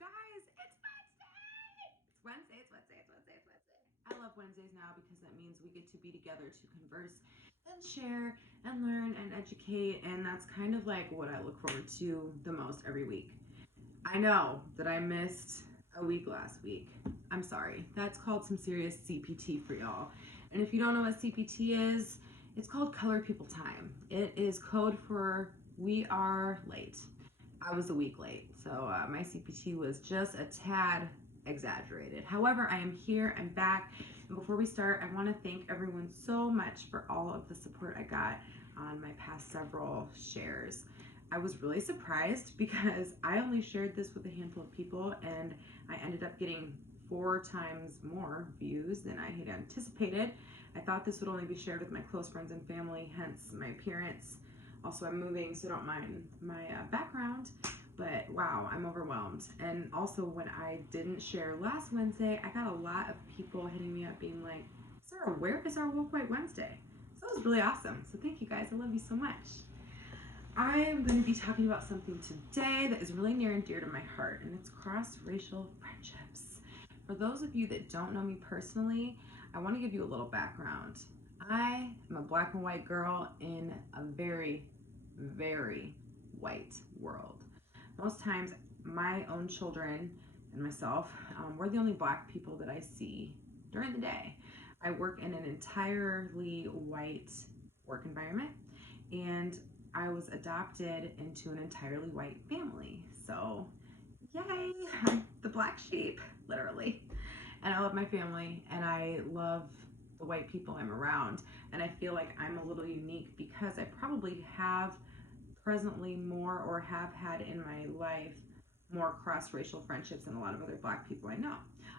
guys, it's Wednesday. I love Wednesdays now because that means we get to be together to converse and share and learn and educate. And that's kind of like what I look forward to the most every week. I know that I missed a week last week. I'm sorry. That's called some serious CPT for y'all. And if you don't know what CPT is, it's called Color People Time. It is code for we are late. I was a week late, so my CPT was just a tad exaggerated. However, I am here, I'm back, and before we start, I want to thank everyone so much for all of the support I got on my past several shares. I was really surprised because I only shared this with a handful of people, and I ended up getting 4 times more views than I had anticipated. I thought this would only be shared with my close friends and family, hence my appearance. Also, I'm moving, so don't mind my background, but wow, I'm overwhelmed. And also, when I didn't share last Wednesday, I got a lot of people hitting me up being like, Sarah, where is our Woke White Wednesday? So that was really awesome. So thank you guys. I love you so much. I am going to be talking about something today that is really near and dear to my heart, and it's cross-racial friendships. For those of you that don't know me personally, I want to give you a little background. I am a black and white girl in a very, very white world. Most times, my own children and myself, we're the only black people that I see during the day. I work in an entirely white work environment, and I was adopted into an entirely white family. So, yay, I'm the black sheep, literally. And I love my family and I love the white people I'm around. And I feel like I'm a little unique because I probably have presently more, or have had in my life, more cross-racial friendships than a lot of other black people I know.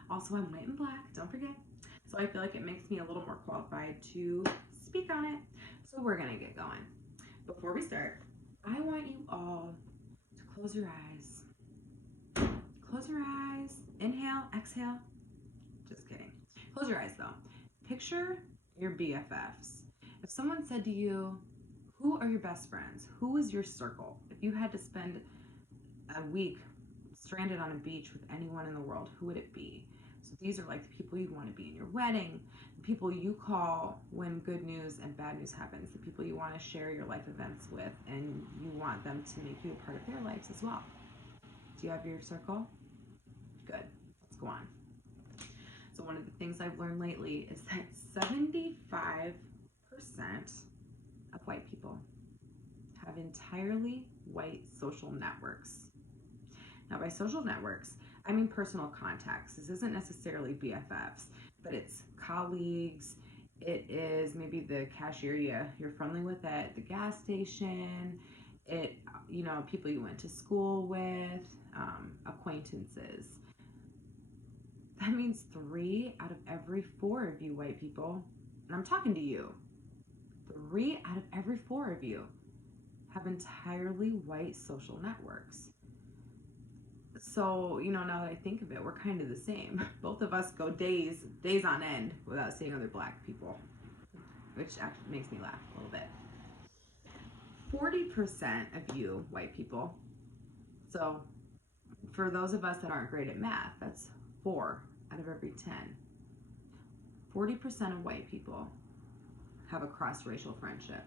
Also, I'm white and black, don't forget. So I feel like it makes me a little more qualified to speak on it. So we're gonna get going. Before we start, I want you all to close your eyes. Close your eyes. Inhale, exhale. Just kidding. Close your eyes though. Picture your BFFs. If someone said to you, who are your best friends? Who is your circle? If you had to spend a week stranded on a beach with anyone in the world, who would it be? So these are like the people you want to be in your wedding, the people you call when good news and bad news happens, the people you want to share your life events with, and you want them to make you a part of their lives as well. Do you have your circle? Good. Let's go on. So one of the things I've learned lately is that 75% of white people have entirely white social networks. Now, by social networks, I mean personal contacts. This isn't necessarily BFFs, but it's colleagues. It is maybe the cashier you're friendly with at the gas station. People you went to school with, acquaintances. That means 3 out of every 4 of you white people, and I'm talking to you, 3 out of every 4 of you have entirely white social networks. So, now that I think of it, we're kind of the same. Both of us go days on end without seeing other black people, which actually makes me laugh a little bit. 40% of you white people, so for those of us that aren't great at math, that's 4 out of every 10. 40% of white people have a cross-racial friendship.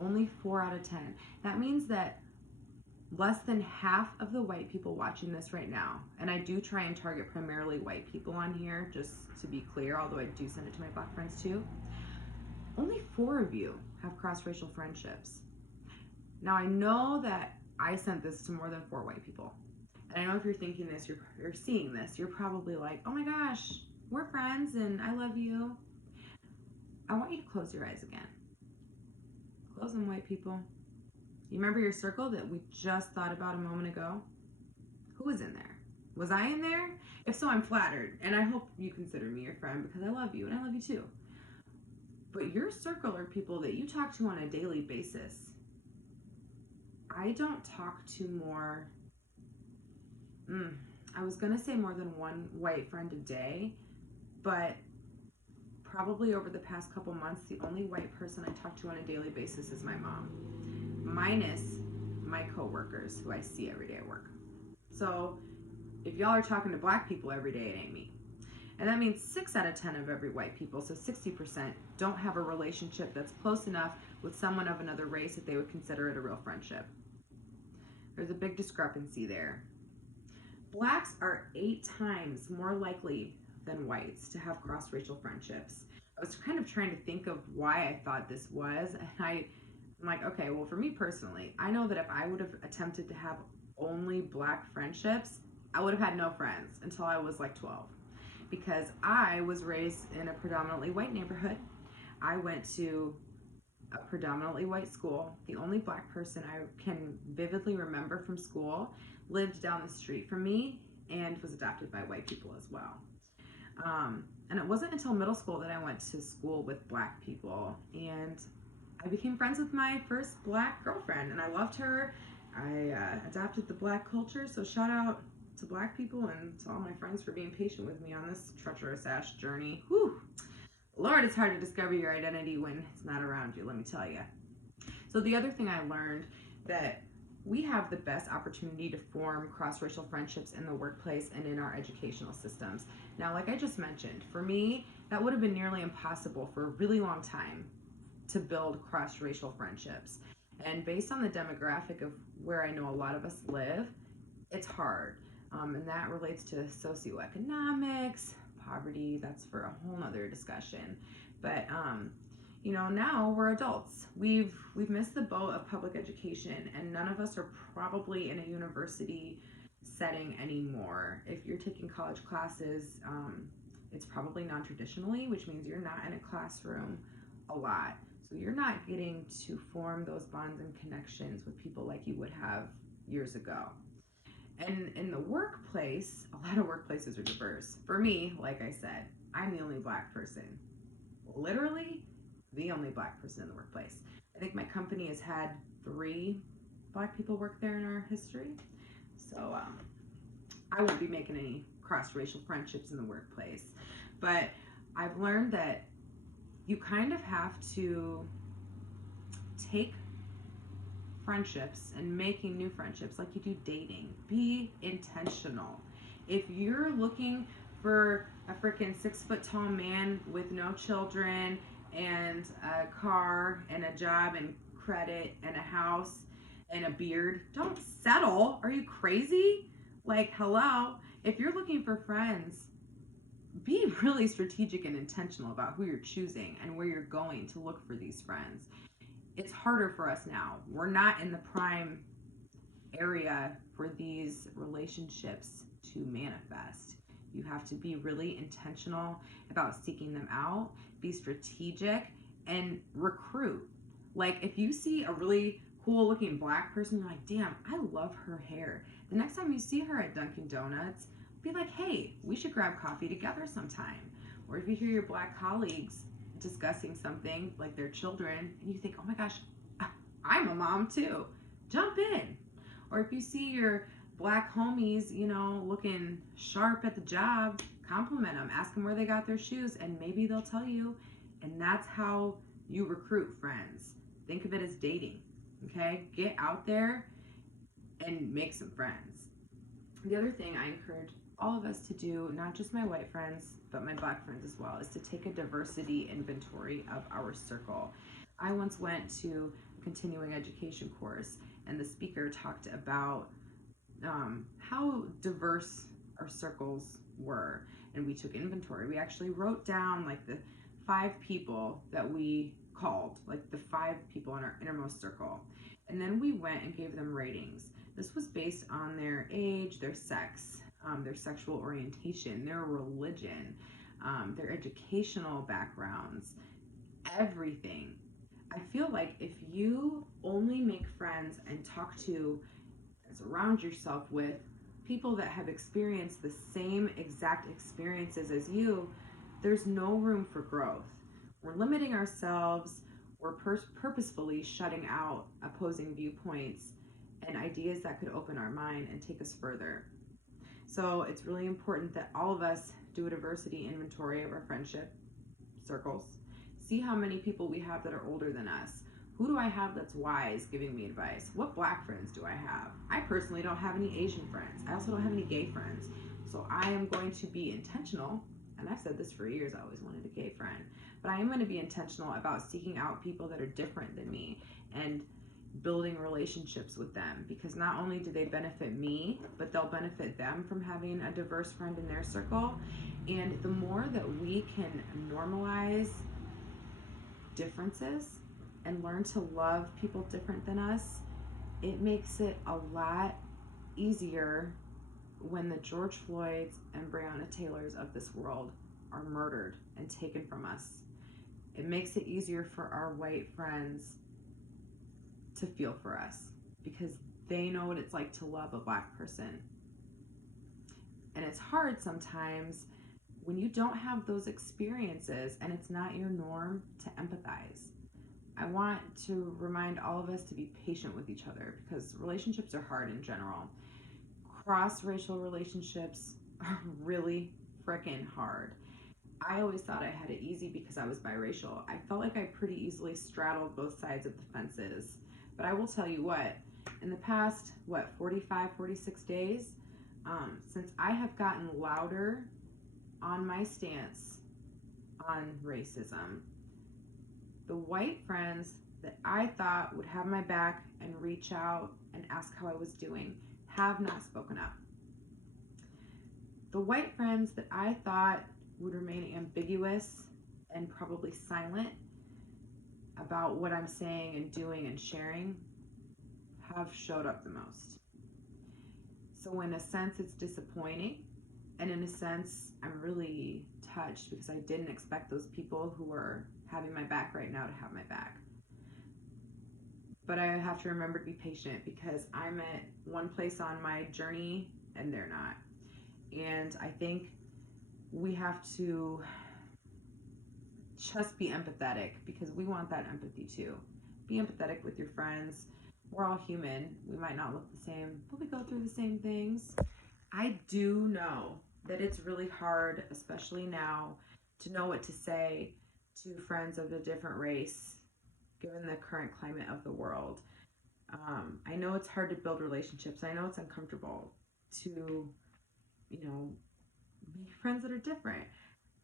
Only 4 out of 10. That means that less than half of the white people watching this right now, and I do try and target primarily white people on here, just to be clear, although I do send it to my black friends too, only 4 of you have cross-racial friendships. Now, I know that I sent this to more than 4 white people. And I know if you're thinking this, you're seeing this, you're probably like, oh my gosh, we're friends and I love you. I want you to close your eyes again. Close them, white people. You remember your circle that we just thought about a moment ago? Who was in there? Was I in there? If so, I'm flattered, and I hope you consider me your friend because I love you and I love you too. But your circle are people that you talk to on a daily basis. I don't talk to more, I was gonna say more than one white friend a day, but probably over the past couple months, the only white person I talk to on a daily basis is my mom, minus my coworkers who I see every day at work. So if y'all are talking to black people every day, it ain't me. And that means 6 out of 10 of every white people, so 60%, don't have a relationship that's close enough with someone of another race that they would consider it a real friendship. There's a big discrepancy there. Blacks are 8 times more likely than whites to have cross-racial friendships. I was kind of trying to think of why I thought this was, and I'm like, okay, well, for me personally, I know that if I would have attempted to have only black friendships, I would have had no friends until I was like 12, because I was raised in a predominantly white neighborhood. I went to a predominantly white school. The only black person I can vividly remember from school lived down the street from me and was adopted by white people as well. And it wasn't until middle school that I went to school with black people, and I became friends with my first black girlfriend, and I loved her. I adopted the black culture, so shout out to black people and to all my friends for being patient with me on this treacherous ass journey. Whew. Lord, it's hard to discover your identity when it's not around you, let me tell you. So the other thing I learned, that we have the best opportunity to form cross-racial friendships in the workplace and in our educational systems. Now, like I just mentioned, for me, that would have been nearly impossible for a really long time to build cross-racial friendships. And based on the demographic of where I know a lot of us live, it's hard. And that relates to socioeconomics, poverty. That's for a whole nother discussion. But now we're adults. We've missed the boat of public education, and none of us are probably in a university setting anymore. If you're taking college classes, it's probably non-traditionally, which means you're not in a classroom a lot. So you're not getting to form those bonds and connections with people like you would have years ago. And in the workplace, a lot of workplaces are diverse. For me, like I said, I'm the only black person. Literally, the only black person in the workplace. I think my company has had 3 black people work there in our history. So I won't be making any cross-racial friendships in the workplace. But I've learned that you kind of have to take friendships and making new friendships like you do dating. Be intentional. If you're looking for a freaking 6-foot-tall man with no children and a car and a job and credit and a house and a beard, don't settle. Are you crazy? Like, hello. If you're looking for friends, be really strategic and intentional about who you're choosing and where you're going to look for these friends. It's harder for us now. We're not in the prime area for these relationships to manifest. You have to be really intentional about seeking them out, be strategic, and recruit. Like, if you see a really cool looking black person, you're like, damn, I love her hair. The next time you see her at Dunkin' Donuts, be like, hey, we should grab coffee together sometime. Or if you hear your black colleagues discussing something like their children and you think, oh my gosh, I'm a mom too, jump in. Or if you see your black homies, looking sharp at the job, compliment them, ask them where they got their shoes, and maybe they'll tell you. And that's how you recruit friends. Think of it as dating, okay? Get out there and make some friends. The other thing I encourage all of us to do, not just my white friends, but my black friends as well, is to take a diversity inventory of our circle. I once went to a continuing education course, and the speaker talked about how diverse our circles were, and we took inventory. We actually wrote down like the 5 people that we called, like the 5 people in our innermost circle, and then we went and gave them ratings. This was based on their age, their sex, their sexual orientation, their religion, their educational backgrounds, everything. I feel like if you only make friends and talk to, surround yourself with people that have experienced the same exact experiences as you, there's no room for growth. We're limiting ourselves. We're purposefully shutting out opposing viewpoints and ideas that could open our mind and take us further. So it's really important that all of us do a diversity inventory of our friendship circles. See how many people we have that are older than us, Who do I have that's wise giving me advice? What Black friends do I have? I personally don't have any Asian friends. I also don't have any gay friends. So I am going to be intentional, and I've said this for years, I always wanted a gay friend, but I am going to be intentional about seeking out people that are different than me and building relationships with them, because not only do they benefit me, but they'll benefit them from having a diverse friend in their circle. And the more that we can normalize differences and learn to love people different than us, it makes it a lot easier when the George Floyds and Breonna Taylors of this world are murdered and taken from us. It makes it easier for our white friends to feel for us, because they know what it's like to love a Black person. And it's hard sometimes when you don't have those experiences and it's not your norm to empathize. I want to remind all of us to be patient with each other, because relationships are hard in general. Cross-racial relationships are really freaking hard. I always thought I had it easy because I was biracial. I felt like I pretty easily straddled both sides of the fences. But I will tell you what, in the past, 45, 46 days, since I have gotten louder on my stance on racism, the white friends that I thought would have my back and reach out and ask how I was doing have not spoken up. The white friends that I thought would remain ambiguous and probably silent about what I'm saying and doing and sharing have showed up the most. So in a sense, it's disappointing, and in a sense, I'm really touched, because I didn't expect those people who were having my back right now to have my back. But I have to remember to be patient, because I'm at one place on my journey and they're not. And I think we have to just be empathetic, because we want that empathy too. Be empathetic with your friends. We're all human. We might not look the same, but we go through the same things. I do know that it's really hard, especially now, to know what to say to friends of a different race, given the current climate of the world. I know it's hard to build relationships. I know it's uncomfortable to, make friends that are different.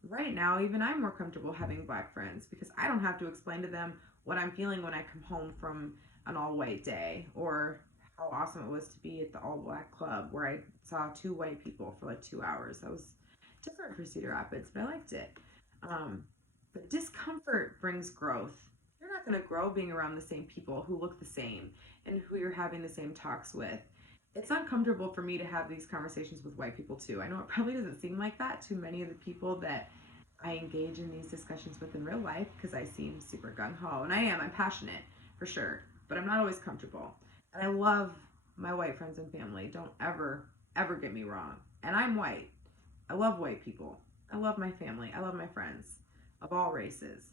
Right now, even I'm more comfortable having Black friends, because I don't have to explain to them what I'm feeling when I come home from an all-white day, or how awesome it was to be at the all-Black club where I saw 2 white people for like 2 hours. That was different for Cedar Rapids, but I liked it. But discomfort brings growth. You're not going to grow being around the same people who look the same and who you're having the same talks with. It's uncomfortable for me to have these conversations with white people too. I know it probably doesn't seem like that to many of the people that I engage in these discussions with in real life, because I seem super gung-ho, and I'm passionate for sure, but I'm not always comfortable. And I love my white friends and family. Don't ever get me wrong. And I'm white. I love white people. I love my family. I love my friends of all races.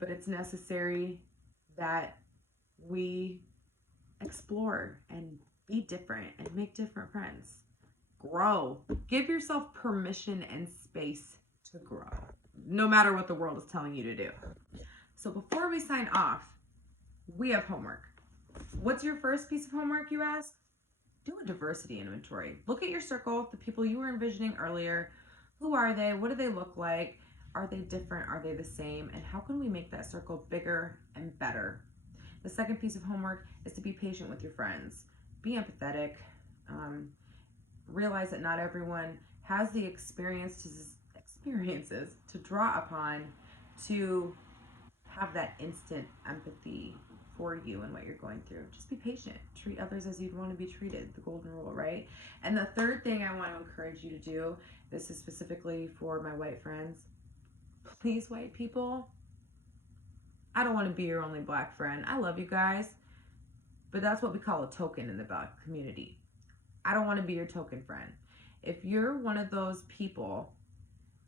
But it's necessary that we explore and be different and make different friends. Grow. Give yourself permission and space to grow, no matter what the world is telling you to do. So before we sign off, we have homework. What's your first piece of homework, you ask? Do a diversity inventory. Look at your circle, the people you were envisioning earlier. Who are they? What do they look like? Are they different? Are they the same? And how can we make that circle bigger and better? The second piece of homework is to be patient with your friends. Be empathetic. Realize that not everyone has the experiences to draw upon to have that instant empathy for you and what you're going through. Just be patient. Treat others as you'd want to be treated. The golden rule, right? And the third thing I want to encourage you to do, this is specifically for my white friends. Please, white people, I don't want to be your only Black friend. I love you guys, but that's what we call a token in the Black community. I don't want to be your token friend. If you're one of those people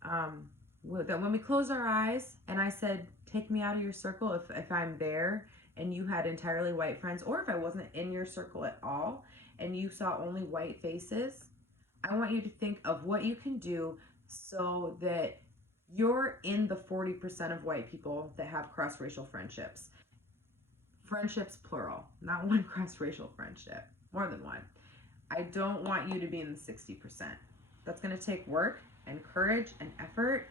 that when we close our eyes and I said, take me out of your circle, if I'm there and you had entirely white friends, or if I wasn't in your circle at all and you saw only white faces, I want you to think of what you can do so that you're in the 40% of white people that have cross-racial friendships. Friendships, plural, not one cross-racial friendship, more than one. I don't want you to be in the 60%. That's going to take work and courage and effort.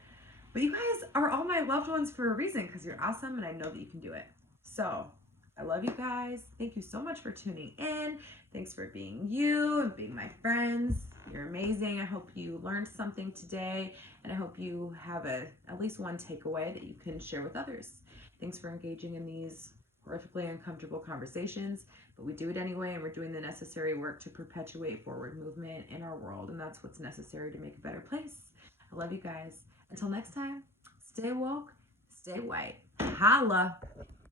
But you guys are all my loved ones for a reason because you're awesome and I know that you can do it. So I love you guys. Thank you so much for tuning in. Thanks for being you and being my friends. You're amazing. I hope you learned something today and I hope you have at least one takeaway that you can share with others. Thanks for engaging in these horrifically uncomfortable conversations, but we do it anyway and we're doing the necessary work to perpetuate forward movement in our world, and that's what's necessary to make a better place. I love you guys. Until next time, stay woke, stay white. Holla!